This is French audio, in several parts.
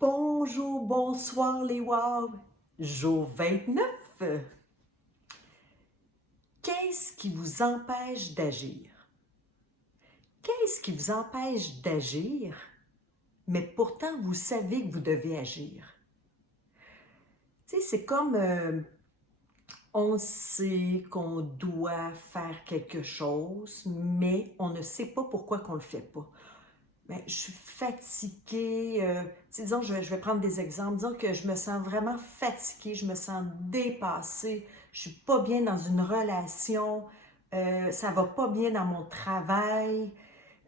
Bonjour, bonsoir les wow! Jour 29. Qu'est-ce qui vous empêche d'agir? Qu'est-ce qui vous empêche d'agir, mais pourtant vous savez que vous devez agir? Tu sais, c'est comme on sait qu'on doit faire quelque chose, mais on ne sait pas pourquoi qu'on ne le fait pas. Ben, je suis fatiguée. Disons, je vais prendre des exemples. Disons que je me sens vraiment fatiguée, je me sens dépassée, je suis pas bien dans une relation, ça va pas bien dans mon travail,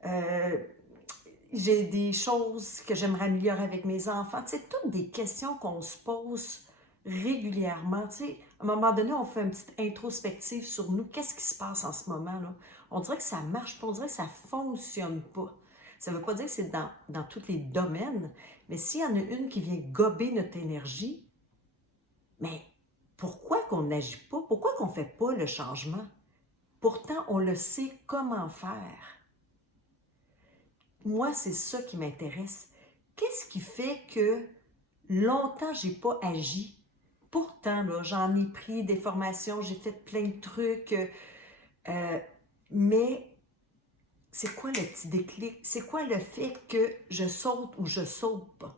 euh, j'ai des choses que j'aimerais améliorer avec mes enfants. Tu sais, toutes des questions qu'on se pose régulièrement. Tu sais, à un moment donné, on fait une petite introspective sur nous. Qu'est-ce qui se passe en ce moment, là? On dirait que ça marche pas, on dirait que ça fonctionne pas. Ça ne veut pas dire que c'est dans tous les domaines, mais s'il y en a une qui vient gober notre énergie, mais pourquoi qu'on n'agit pas? Pourquoi qu'on ne fait pas le changement? Pourtant, on le sait comment faire. Moi, c'est ça qui m'intéresse. Qu'est-ce qui fait que longtemps, j'ai pas agi? Pourtant, là, j'en ai pris des formations, j'ai fait plein de trucs, euh, mais c'est quoi le petit déclic? C'est quoi le fait que je saute ou je saute pas?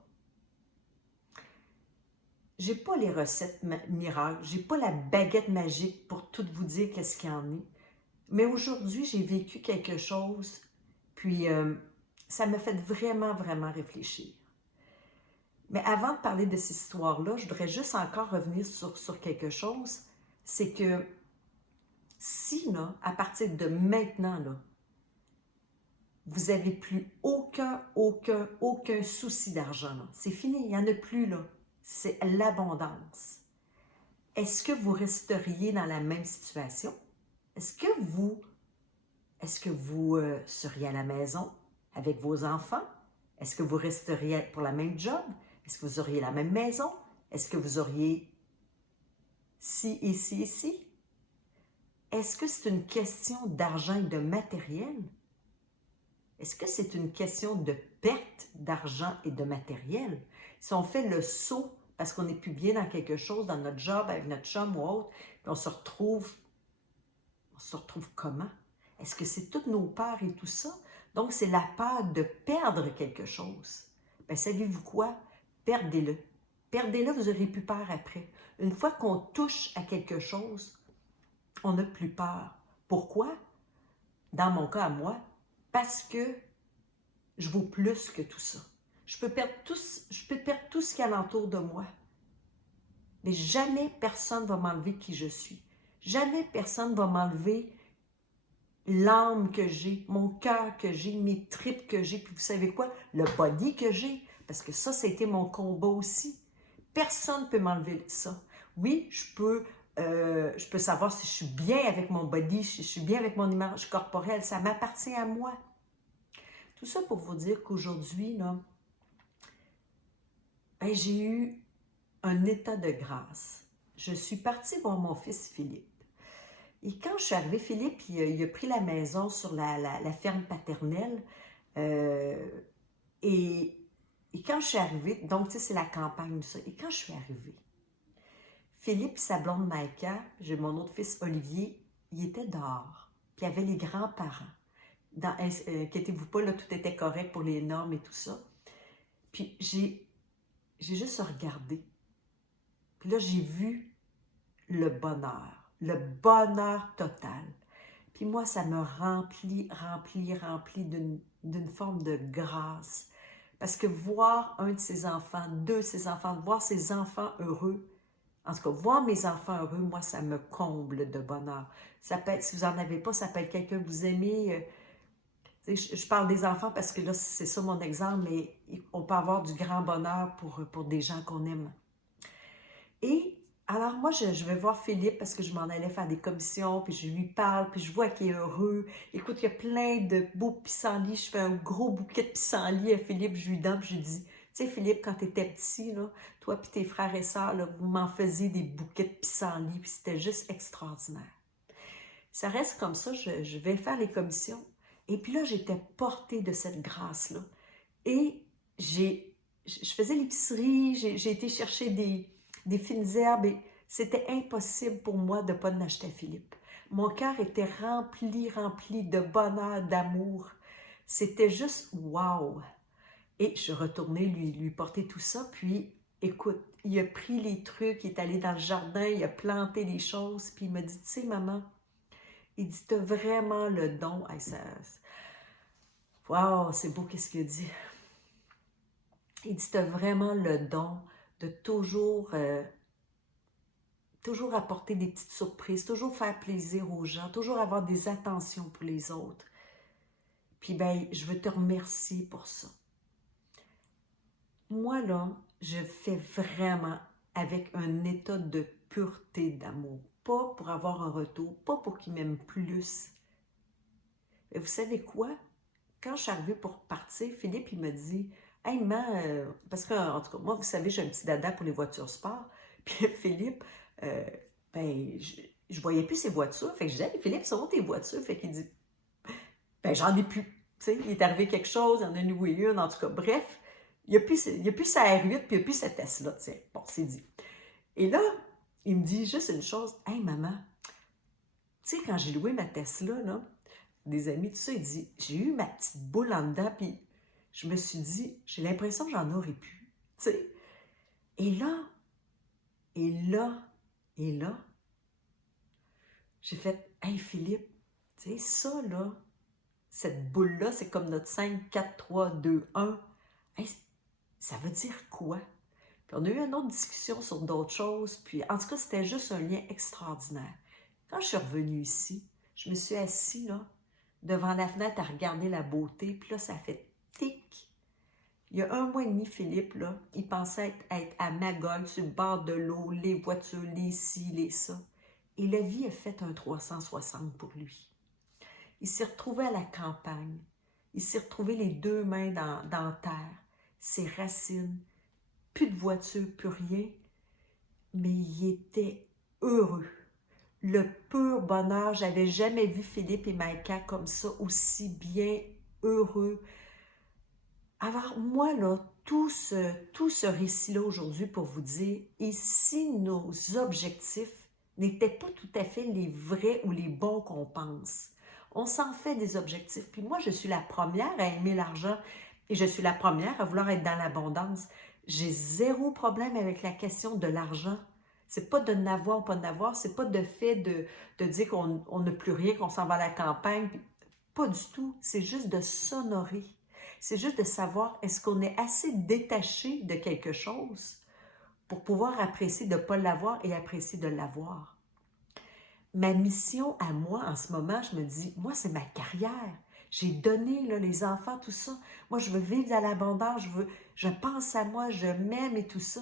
J'ai pas les recettes miracles, j'ai pas la baguette magique pour tout vous dire qu'est-ce qu'il y en est. Mais aujourd'hui, j'ai vécu quelque chose, puis ça m'a fait vraiment, vraiment réfléchir. Mais avant de parler de cette histoire-là, je voudrais juste encore revenir sur quelque chose. C'est que si, là, à partir de maintenant, là, vous n'avez plus aucun souci d'argent, là. C'est fini, il n'y en a plus, là. C'est l'abondance. Est-ce que vous resteriez dans la même situation? Est-ce que vous, est-ce que vous seriez à la maison avec vos enfants? Est-ce que vous resteriez pour la même job? Est-ce que vous auriez la même maison? Est-ce que vous auriez ci et ci et ci? Est-ce que c'est une question d'argent et de matériel? Est-ce que c'est une question de perte d'argent et de matériel? Si on fait le saut parce qu'on n'est plus bien dans quelque chose, dans notre job, avec notre chum ou autre, puis on se retrouve comment? Est-ce que c'est toutes nos peurs et tout ça? Donc, c'est la peur de perdre quelque chose. Bien, savez-vous quoi? Perdez-le. Perdez-le, vous n'aurez plus peur après. Une fois qu'on touche à quelque chose, on n'a plus peur. Pourquoi? Dans mon cas à moi, parce que je vaux plus que tout ça. Je peux perdre tout ce qui est alentour de moi. Mais jamais personne ne va m'enlever qui je suis. Jamais personne ne va m'enlever l'âme que j'ai, mon cœur que j'ai, mes tripes que j'ai, puis vous savez quoi? Le body que j'ai, parce que ça, c'était mon combat aussi. Personne ne peut m'enlever ça. Oui, je peux savoir si je suis bien avec mon body, si je suis bien avec mon image corporelle, ça m'appartient à moi. Tout ça pour vous dire qu'aujourd'hui, là, ben, j'ai eu un état de grâce. Je suis partie voir mon fils Philippe. Et quand je suis arrivée, Philippe, il a pris la maison sur la ferme paternelle. euh, et, et quand je suis arrivée, donc tu sais, c'est la campagne, ça. Et quand je suis arrivée, Philippe, sa blonde Maïka, j'ai mon autre fils Olivier, il était dehors. Puis il y avait les grands-parents. Inquiétez-vous pas, là, tout était correct pour les normes et tout ça. Puis j'ai juste regardé. Puis là, j'ai vu le bonheur total. Puis moi, ça me remplit d'une forme de grâce. Parce que voir un de ses enfants, deux de ses enfants, voir ses enfants heureux, en tout cas, voir mes enfants heureux, moi, ça me comble de bonheur. Ça peut être, si vous n'en avez pas, ça peut être quelqu'un que vous aimez. Je parle des enfants parce que là, c'est ça mon exemple, mais on peut avoir du grand bonheur pour des gens qu'on aime. Et alors moi, je vais voir Philippe parce que je m'en allais faire des commissions, puis je lui parle, puis je vois qu'il est heureux. Écoute, il y a plein de beaux pissenlits. Je fais un gros bouquet de pissenlits à Philippe, je lui donne, puis je lui dis, tu sais Philippe, quand tu étais petit, là, toi puis tes frères et sœurs, là, vous m'en faisiez des bouquets de pissenlits, puis c'était juste extraordinaire. Ça reste comme ça, je vais faire les commissions. Et puis là, j'étais portée de cette grâce-là. Et j'ai je faisais l'épicerie, j'ai été chercher des fines herbes et c'était impossible pour moi de ne pas en acheter à Philippe. Mon cœur était rempli, rempli de bonheur, d'amour. C'était juste wow! Et je suis retournée lui porter tout ça, puis écoute, il a pris les trucs, il est allé dans le jardin, il a planté les choses, puis il m'a dit, tu sais, maman, il dit, t'as vraiment le don. Hey, ça, wow, c'est beau qu'est-ce qu'il a dit. Il dit, t'as vraiment le don de toujours apporter des petites surprises, toujours faire plaisir aux gens, toujours avoir des attentions pour les autres. Puis ben, je veux te remercier pour ça. Moi, là, je fais vraiment avec un état de pureté d'amour. Pas pour avoir un retour, pas pour qu'il m'aime plus. Et vous savez quoi? Quand je suis arrivée pour partir, Philippe, il me dit, « Hey, maman, parce que, en tout cas, moi, vous savez, j'ai un petit dada pour les voitures sport. » Puis Philippe, euh, ben, je voyais plus ses voitures. Fait que je disais, « Hey, Philippe, sont où tes voitures? » Fait qu'il dit, « Ben, j'en ai plus. » Tu sais, il est arrivé quelque chose, il en a loué une, en tout cas. Bref, il n'y a plus sa R8, puis il n'y a plus sa Tesla, tiens. Bon, c'est dit. Et là, il me dit juste une chose, « Hey, maman, tu sais, quand j'ai loué ma Tesla, là, des amis, tout ça, il dit, j'ai eu ma petite boule en dedans, puis je me suis dit, j'ai l'impression que j'en aurais pu. Tu sais. Et là, et là, et là, j'ai fait, hey Philippe, tu sais, ça là, cette boule-là, c'est comme notre 5, 4, 3, 2, 1. Hey, ça veut dire quoi? Puis on a eu une autre discussion sur d'autres choses, puis en tout cas, c'était juste un lien extraordinaire. Quand je suis revenue ici, je me suis assise là, devant la fenêtre à regarder la beauté, puis là, ça fait tic. Il y a 1 mois et demi, Philippe, là, il pensait être à Magog, sur le bord de l'eau, les voitures, les ci, les ça. Et la vie a fait un 360 pour lui. Il s'est retrouvé à la campagne. Il s'est retrouvé les 2 mains dans terre, ses racines, plus de voiture, plus rien. Mais il était heureux. Le pur bonheur, j'avais jamais vu Philippe et Maïka comme ça, aussi bien heureux. Alors moi, là, tout ce récit-là aujourd'hui pour vous dire, et si nos objectifs n'étaient pas tout à fait les vrais ou les bons qu'on pense, on s'en fait des objectifs. Puis moi, je suis la première à aimer l'argent et je suis la première à vouloir être dans l'abondance. J'ai zéro problème avec la question de l'argent. C'est pas de n'avoir ou pas de n'avoir, c'est pas de fait de dire qu'on n'a plus rien, qu'on s'en va à la campagne. Pas du tout. C'est juste de s'honorer. C'est juste de savoir est-ce qu'on est assez détaché de quelque chose pour pouvoir apprécier de ne pas l'avoir et apprécier de l'avoir. Ma mission à moi en ce moment, je me dis, moi c'est ma carrière. J'ai donné là, les enfants, tout ça. Moi je veux vivre dans l'abondance, je pense à moi, je m'aime et tout ça.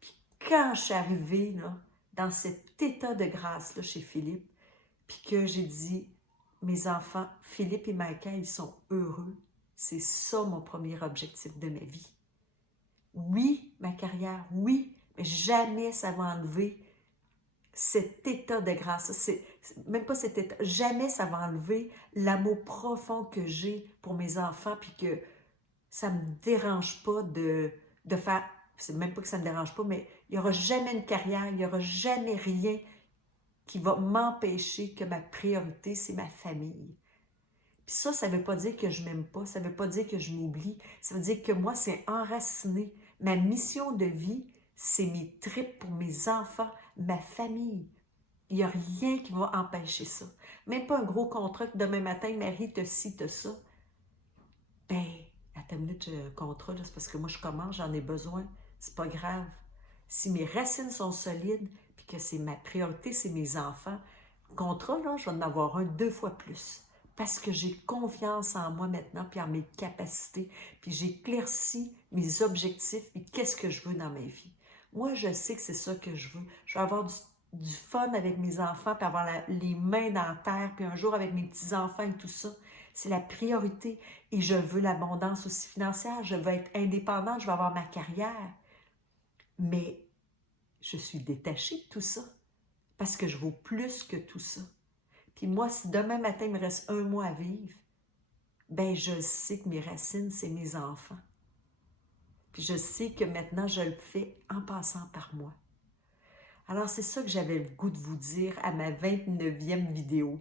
Puis quand je suis arrivée là, dans cet état de grâce là, chez Philippe, puis que j'ai dit, mes enfants, Philippe et Maïka, ils sont heureux. C'est ça mon premier objectif de ma vie. Oui, ma carrière, oui, mais jamais ça va enlever cet état de grâce. Même pas cet état, jamais ça va enlever l'amour profond que j'ai pour mes enfants, puis que ça ne me dérange pas de faire, c'est même pas que ça ne me dérange pas, mais il n'y aura jamais une carrière, il n'y aura jamais rien qui va m'empêcher que ma priorité, c'est ma famille. Puis ça ne veut pas dire que je m'aime pas, ça ne veut pas dire que je m'oublie, ça veut dire que moi, c'est enraciné. Ma mission de vie, c'est mes tripes pour mes enfants, ma famille. Il n'y a rien qui va empêcher ça. Même pas un gros contrat que demain matin, Marie, te ci, te ça. Ben, attends une minute, contrat, c'est parce que moi, je commence, j'en ai besoin. C'est pas grave. Si mes racines sont solides, puis que c'est ma priorité, c'est mes enfants, contrat, là, je vais en avoir un 2 fois plus. Parce que j'ai confiance en moi maintenant, puis en mes capacités, puis j'ai éclairci mes objectifs, puis qu'est-ce que je veux dans ma vie. Moi, je sais que c'est ça que je veux. Je veux avoir du fun avec mes enfants, puis avoir les mains dans la terre, puis un jour avec mes petits-enfants et tout ça. C'est la priorité. Et je veux l'abondance aussi financière. Je veux être indépendante, je veux avoir ma carrière. Mais je suis détachée de tout ça parce que je vaux plus que tout ça. Puis moi, si demain matin, il me reste 1 mois à vivre, ben je sais que mes racines, c'est mes enfants. Puis je sais que maintenant, je le fais en passant par moi. Alors, c'est ça que j'avais le goût de vous dire à ma 29e vidéo.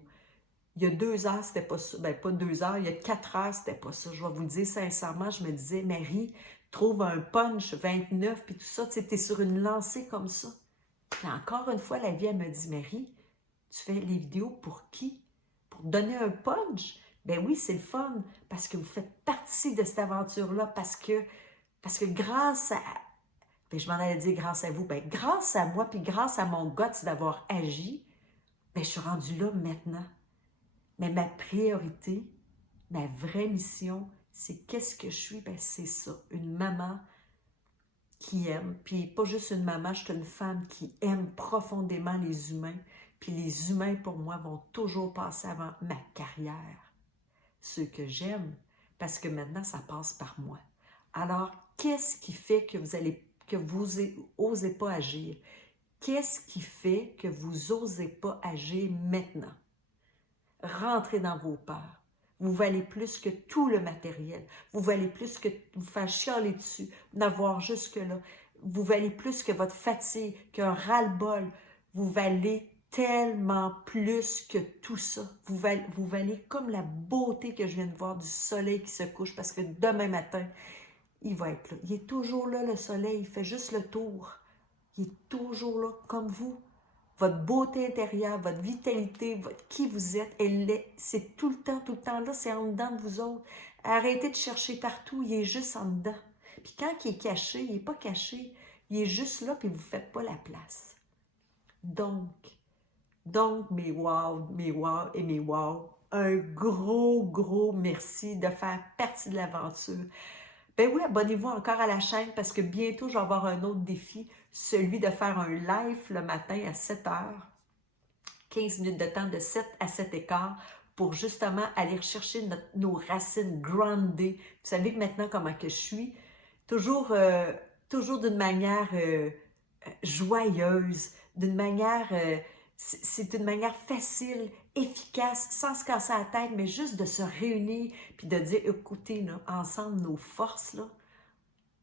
Il y a 2 heures, c'était pas ça. Ben, pas 2 heures, il y a 4 heures, c'était pas ça. Je vais vous le dire sincèrement, je me disais, Marie, trouve un punch 29, puis tout ça, tu sais, t'es sur une lancée comme ça. Et encore une fois, la vie, elle me dit, Marie, tu fais les vidéos pour qui? Pour donner un punch? Ben oui, c'est le fun, parce que vous faites partie de cette aventure-là, parce que grâce à... Ben, je m'en allais dire grâce à vous. Ben, grâce à moi, puis grâce à mon guts d'avoir agi, ben, je suis rendue là maintenant. Mais ma priorité, ma vraie mission, c'est qu'est-ce que je suis? Ben, c'est ça, une maman qui aime, puis pas juste une maman, je suis une femme qui aime profondément les humains, puis les humains, pour moi, vont toujours passer avant ma carrière, ceux que j'aime, parce que maintenant, ça passe par moi. Alors, qu'est-ce qui fait que vous osez pas agir? Qu'est-ce qui fait que vous osez pas agir maintenant? Rentrez dans vos peurs. Vous valez plus que tout le matériel. Vous valez plus que vous faire chialer dessus, d'avoir jusque-là. Vous valez plus que votre fatigue, qu'un ras-le-bol. Vous valez tellement plus que tout ça. Vous valez comme la beauté que je viens de voir du soleil qui se couche, parce que demain matin, il va être là. Il est toujours là, le soleil. Il fait juste le tour. Il est toujours là, comme vous. Votre beauté intérieure, votre vitalité, qui vous êtes, c'est tout le temps là, c'est en dedans de vous autres. Arrêtez de chercher partout, il est juste en dedans. Puis quand il est caché, il n'est pas caché, il est juste là, puis vous ne faites pas la place. Donc, mes wow et mes wow, un gros merci de faire partie de l'aventure. Ben oui, abonnez-vous encore à la chaîne parce que bientôt, je vais avoir un autre défi, celui de faire un live le matin à 7 heures, 15 minutes de temps de 7 à 7 et quart pour justement aller rechercher nos racines groundées. Vous savez que maintenant, comment que je suis, toujours d'une manière joyeuse, d'une manière, c'est une manière facile, efficace, sans se casser la tête, mais juste de se réunir puis de dire, écoutez, là, ensemble, nos forces, là,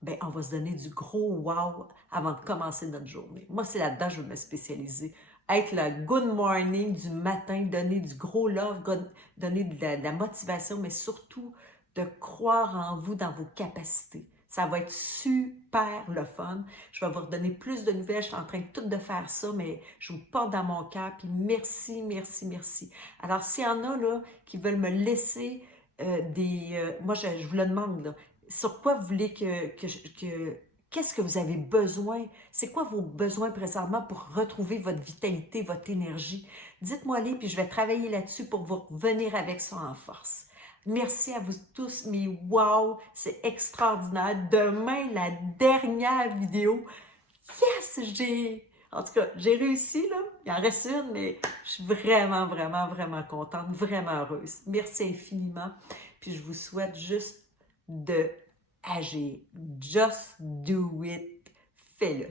ben, on va se donner du gros wow avant de commencer notre journée. Moi, c'est là-dedans que je veux me spécialiser. Être le good morning du matin, donner du gros love, donner de la motivation, mais surtout de croire en vous, dans vos capacités. Ça va être super le fun. Je vais vous redonner plus de nouvelles. Je suis en train de faire ça, mais je vous porte dans mon cœur. Puis merci. Alors, s'il y en a là, qui veulent me laisser moi, je vous le demande, là, sur quoi vous voulez qu'est-ce que vous avez besoin? C'est quoi vos besoins présentement pour retrouver votre vitalité, votre énergie? Dites-moi-les, puis je vais travailler là-dessus pour vous revenir avec ça en force. Merci à vous tous, mes wow, c'est extraordinaire. Demain, la dernière vidéo. Yes, en tout cas, j'ai réussi, là. Il en reste une, mais je suis vraiment contente, vraiment heureuse. Merci infiniment. Puis je vous souhaite juste de agir. Just do it. Fais-le.